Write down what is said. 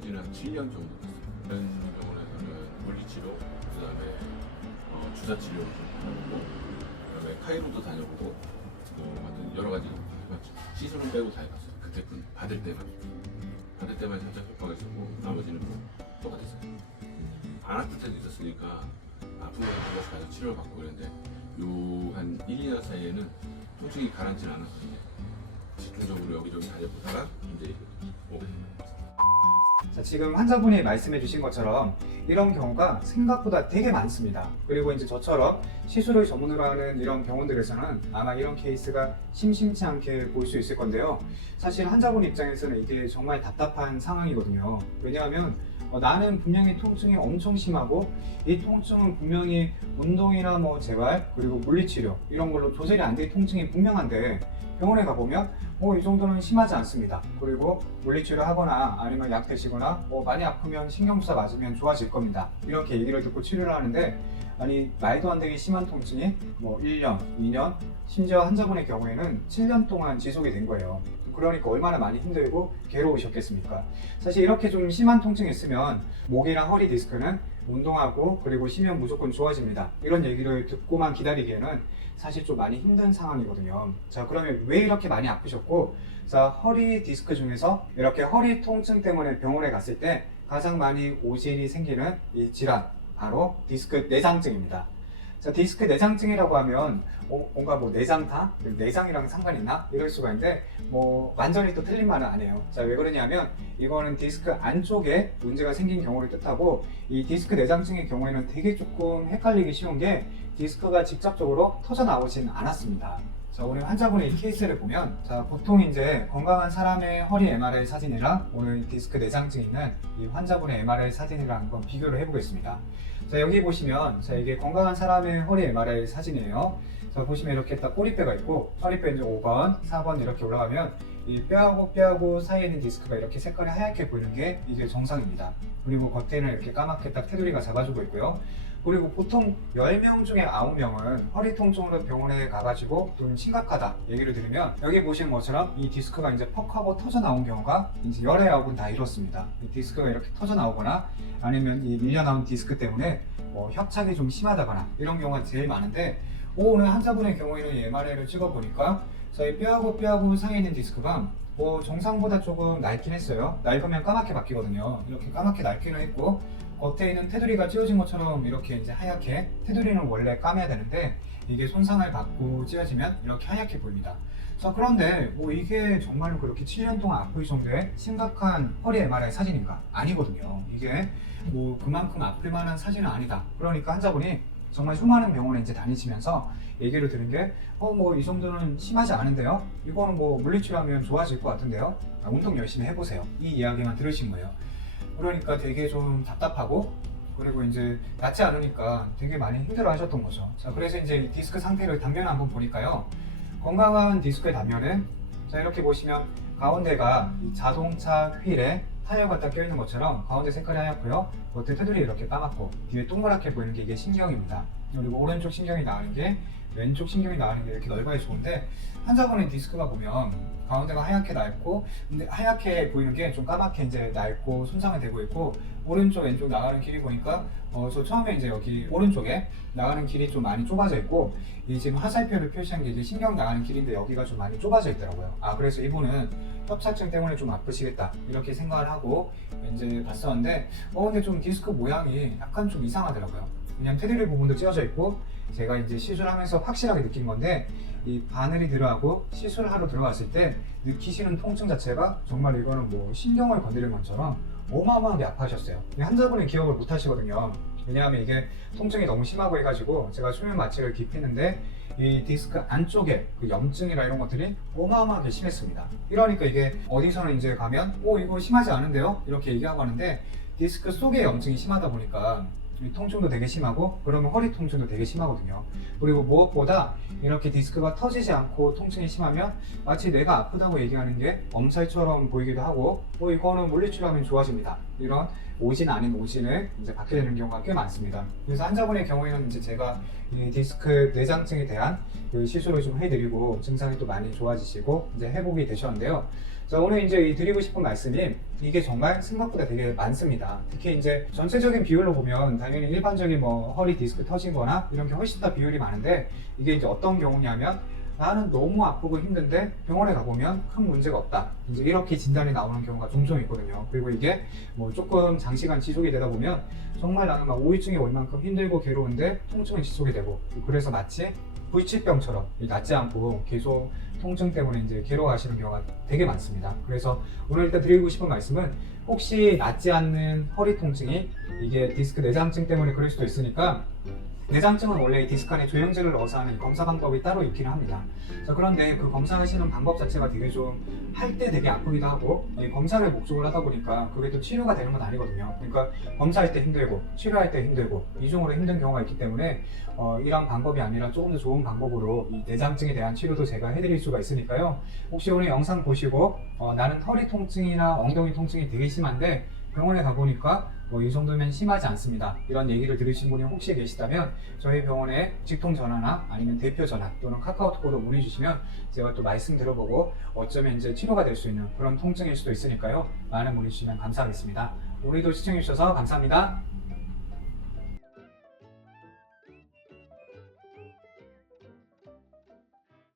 지는 한 7년 정도 됐어요. 다른 병원에서는 물리치료, 그 다음에 어, 주사 치료를 좀 다녀보고, 그 다음에 카이로도 다녀보고, 뭐 여러 가지. 시술은 빼고 다 해봤어요. 그때 그 받을 때만 받을 때만 살짝 효과가 있었고 나머지는 뭐 똑같았어요. 안 아플 때도 있었으니까 아픈 거에 가서 가서 치료를 받고 그랬는데 요 한 1, 2년 사이에는 통증이 가라앉지는 않았거든요. 집중적으로 여기저기 다녀보다가 이제 뭐 자, 지금 환자분이 말씀해 주신 것처럼 이런 경우가 생각보다 되게 많습니다. 그리고 이제 저처럼 시술을 전문으로 하는 이런 병원들에서는 아마 이런 케이스가 심심치 않게 볼 수 있을 건데요. 사실 환자분 입장에서는 이게 정말 답답한 상황이거든요. 왜냐하면 어, 나는 분명히 통증이 엄청 심하고 이 통증은 분명히 운동이나 뭐 재활 그리고 물리치료 이런 걸로 조절이 안 될 통증이 분명한데 병원에 가보면 뭐 이 정도는 심하지 않습니다. 그리고 물리치료 하거나 아니면 약 드시거나 뭐 많이 아프면 신경주사 맞으면 좋아질 겁니다. 이렇게 얘기를 듣고 치료를 하는데 아니 말도 안 되게 심한 통증이 뭐 1년, 2년, 심지어 환자분의 경우에는 7년 동안 지속이 된 거예요. 그러니까 얼마나 많이 힘들고 괴로우셨겠습니까? 사실 이렇게 좀 심한 통증이 있으면 목이랑 허리 디스크는 운동하고 그리고 쉬면 무조건 좋아집니다. 이런 얘기를 듣고만 기다리기에는 사실 좀 많이 힘든 상황이거든요. 자, 그러면 왜 이렇게 많이 아프셨고, 자, 허리 디스크 중에서 이렇게 허리 통증 때문에 병원에 갔을 때 가장 많이 오진이 생기는 이 질환, 바로 디스크 내장증입니다. 자, 디스크 내장증이라고 하면 어, 뭔가 뭐 내장타, 내장이랑 상관 있나 이럴 수가 있는데 뭐 완전히 또 틀린 말은 아니에요. 자, 왜 그러냐면 이거는 디스크 안쪽에 문제가 생긴 경우를 뜻하고 이 디스크 내장증의 경우에는 되게 조금 헷갈리기 쉬운 게 디스크가 직접적으로 터져 나오진 않았습니다. 자, 오늘 환자분의 이 케이스를 보면, 자, 보통 이제 건강한 사람의 허리 MRI 사진이랑 오늘 디스크 내장증 있는 이 환자분의 MRI 사진이랑 한번 비교를 해보겠습니다. 자, 여기 보시면, 자, 이게 건강한 사람의 허리 MRI 사진이에요. 자, 보시면 이렇게 딱 꼬리뼈가 있고, 허리뼈 이제 5번, 4번 이렇게 올라가면, 이 뼈하고 뼈하고 사이에 있는 디스크가 이렇게 색깔이 하얗게 보이는 게 이게 정상입니다. 그리고 겉에는 이렇게 까맣게 딱 테두리가 잡아주고 있고요. 그리고 보통 10명 중에 9명은 허리 통증으로 병원에 가가지고 좀 심각하다 얘기를 들으면 여기 보시는 것처럼 이 디스크가 이제 퍽 하고 터져 나온 경우가 이제 열의 아홉은 다 이렇습니다. 이 디스크가 이렇게 터져 나오거나 아니면 이 밀려 나온 디스크 때문에 뭐 협착이 좀 심하다거나 이런 경우가 제일 많은데 오늘 환자분의 경우에는 이 MRI를 찍어보니까 저희 뼈하고 뼈하고 사이에 있는 디스크가 뭐 정상보다 조금 낡긴 했어요. 낡으면 까맣게 바뀌거든요. 이렇게 까맣게 낡기는 했고 겉에 있는 테두리가 찢어진 것처럼 이렇게 이제 하얗게 테두리는 원래 까매야 되는데 이게 손상을 받고 찢어지면 이렇게 하얗게 보입니다. 자 그런데 뭐 이게 정말로 그렇게 7년 동안 아플 정도의 심각한 허리 MRI 사진인가? 아니거든요. 이게 뭐 그만큼 아플 만한 사진은 아니다. 그러니까 환자분이 정말 수많은 병원에 이제 다니시면서 얘기를 들은 게, 어, 뭐, 이 정도는 심하지 않은데요? 이거는 뭐, 물리치료하면 좋아질 것 같은데요? 아, 운동 열심히 해보세요. 이 이야기만 들으신 거예요. 그러니까 되게 좀 답답하고, 그리고 이제 낫지 않으니까 되게 많이 힘들어 하셨던 거죠. 자, 그래서 이제 이 디스크 상태를 단면 한번 보니까요. 건강한 디스크의 단면은, 자, 이렇게 보시면 가운데가 이 자동차 휠에 타이어가 딱 껴있는 것처럼 가운데 색깔이 하얗고요. 겉에 테두리 이렇게 까맣고 뒤에 동그랗게 보이는 게 이게 신경입니다. 그리고 오른쪽 신경이 나가는 게 왼쪽 신경이 나가는 게 이렇게 넓어야 좋은데 환자분의 디스크가 보면 가운데가 하얗게 낡고 근데 하얗게 보이는 게 좀 까맣게 이제 낡고 손상이 되고 있고 오른쪽 왼쪽 나가는 길이 보니까 어, 저 처음에 이제 여기 오른쪽에 나가는 길이 좀 많이 좁아져 있고 이 지금 화살표를 표시한 게 이제 신경 나가는 길인데 여기가 좀 많이 좁아져 있더라고요. 아 그래서 이분은 협착증 때문에 좀 아프시겠다 이렇게 생각을 하고 이제 봤었는데 어 근데 좀 디스크 모양이 약간 좀 이상하더라고요. 왜냐면 테두리 부분도 찢어져 있고 제가 이제 시술하면서 확실하게 느낀 건데 이 바늘이 들어가고 시술하러 들어갔을 때 느끼시는 통증 자체가 정말 이거는 뭐 신경을 건드린 것처럼 어마어마하게 아파하셨어요. 환자분이 기억을 못 하시거든요. 왜냐하면 이게 통증이 너무 심하고 해가지고 제가 수면 마취를 깊히는데 이 디스크 안쪽에 그 염증이나 이런 것들이 어마어마하게 심했습니다. 이러니까 이게 어디서는 이제 가면 오 이거 심하지 않은데요? 이렇게 얘기하고 하는데 디스크 속에 염증이 심하다 보니까 이 통증도 되게 심하고 그러면 허리 통증도 되게 심하거든요. 그리고 무엇보다 이렇게 디스크가 터지지 않고 통증이 심하면 마치 뇌가 아프다고 얘기하는 게 엄살처럼 보이기도 하고 뭐 이거는 물리치료하면 좋아집니다. 이런 오진 아닌 오진을 이제 받게 되는 경우가 꽤 많습니다. 그래서 환자분의 경우에는 이제 제가 이 디스크 내장증에 대한 그 시술을 좀 해드리고 증상이 또 많이 좋아지시고 이제 회복이 되셨는데요. 자, 오늘 이제 이 드리고 싶은 말씀이 이게 정말 생각보다 되게 많습니다. 특히 이제 전체적인 비율로 보면 당연히 일반적인 뭐 허리 디스크 터진 거나 이런 게 훨씬 더 비율이 많은데 이게 이제 어떤 경우냐면 나는 너무 아프고 힘든데 병원에 가보면 큰 문제가 없다. 이제 이렇게 진단이 나오는 경우가 종종 있거든요. 그리고 이게 뭐 조금 장시간 지속이 되다 보면 정말 나는 막 우울증이 올 만큼 힘들고 괴로운데 통증은 지속이 되고 그래서 마치 불치병처럼 낫지 않고 계속 통증 때문에 이제 괴로워하시는 경우가 되게 많습니다. 그래서 오늘 일단 드리고 싶은 말씀은 혹시 낫지 않는 허리 통증이 이게 디스크 내장증 때문에 그럴 수도 있으니까 내장증은 원래 이 디스크 안에 조영제를 넣어서 하는 검사 방법이 따로 있기는 합니다. 자, 그런데 그 검사하시는 방법 자체가 되게 좀 할 때 되게 아프기도 하고 이 검사를 목적으로 하다 보니까 그게 또 치료가 되는 건 아니거든요. 그러니까 검사할 때 힘들고 치료할 때 힘들고 이중으로 힘든 경우가 있기 때문에 어, 이런 방법이 아니라 조금 더 좋은 방법으로 이 내장증에 대한 치료도 제가 해드릴 수가 있으니까요. 혹시 오늘 영상 보시고 어, 나는 허리 통증이나 엉덩이 통증이 되게 심한데 병원에 가보니까 뭐 이 정도면 심하지 않습니다. 이런 얘기를 들으신 분이 혹시 계시다면 저희 병원에 직통 전화나 아니면 대표 전화 또는 카카오톡으로 문의 주시면 제가 또 말씀 들어보고 어쩌면 이제 치료가 될 수 있는 그런 통증일 수도 있으니까요. 많은 문의 주시면 감사하겠습니다. 오늘도 시청해 주셔서 감사합니다.